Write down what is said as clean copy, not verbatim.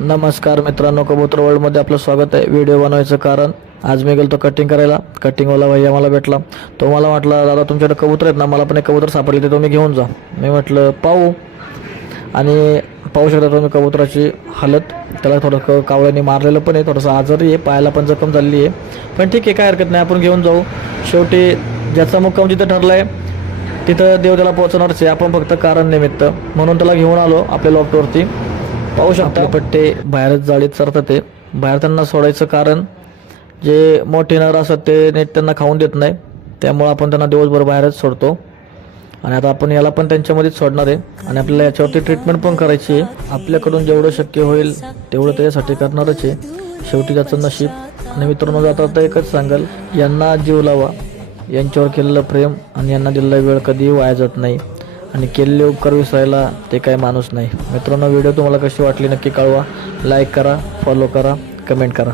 नमस्कार मित्रांनो, कबूतर वर्ल्डमध्ये आपलं स्वागत आहे। व्हिडिओ बनवायचं कारण आज मी गेलो कटिंग करायला। कटिंगवाला भैया मला भेटला। तो मला म्हटला, दादा तुमच्याकडे कबूतर आहेत ना, मला पण एक कबूतर सापडले, ते तुम्ही घेऊन जा। मी म्हटलं पाहू। आणि पाहू शकता तुम्ही कबूतराची हालत, त्याला थोडं कावळ्याने मारलेलं पण आहे, थोडंसं आजारी आहे, पायाला पण जखम झालेली आहे, पण ठीक आहे, काय हरकत नाही, आपण घेऊन जाऊ। शेवटी ज्याचा मुक्काम जिथं ठरलाय तिथं देव त्याला पोहोचणारच आहे। आपण फक्त कारण निमित्त म्हणून त्याला घेऊन आलो आपल्या लॉफ्टवरती। पाहू शकता पट्टे बाहेरच जाळीत चरतात ते। बाहेर त्यांना सोडायचं कारण जे मोठे नर असतात ते नीट त्यांना खाऊन देत नाही, त्यामुळे आपण त्यांना दिवसभर बाहेरच सोडतो। आणि आता आपण याला पण त्यांच्यामध्येच सोडणार आहे आणि आपल्याला याच्यावरती ट्रीटमेंट पण करायची आहे। आपल्याकडून जेवढं शक्य होईल तेवढं त्याच्यासाठी करणारच आहे, शेवटी त्याचं नशीब। आणि मित्रांनो, आता तर एकच सांगाल, यांना जीव लावा, यांच्यावर केलेलं प्रेम आणि यांना दिलेला वेळ कधीही वाया जात नाही, आणि केलेले उपकार विसरायला ते काही माणूस नाही। मित्रांनो, व्हिडिओ तुम्हाला कशी वाटली नक्की कळवा, लाईक करा, फॉलो करा, कमेंट करा।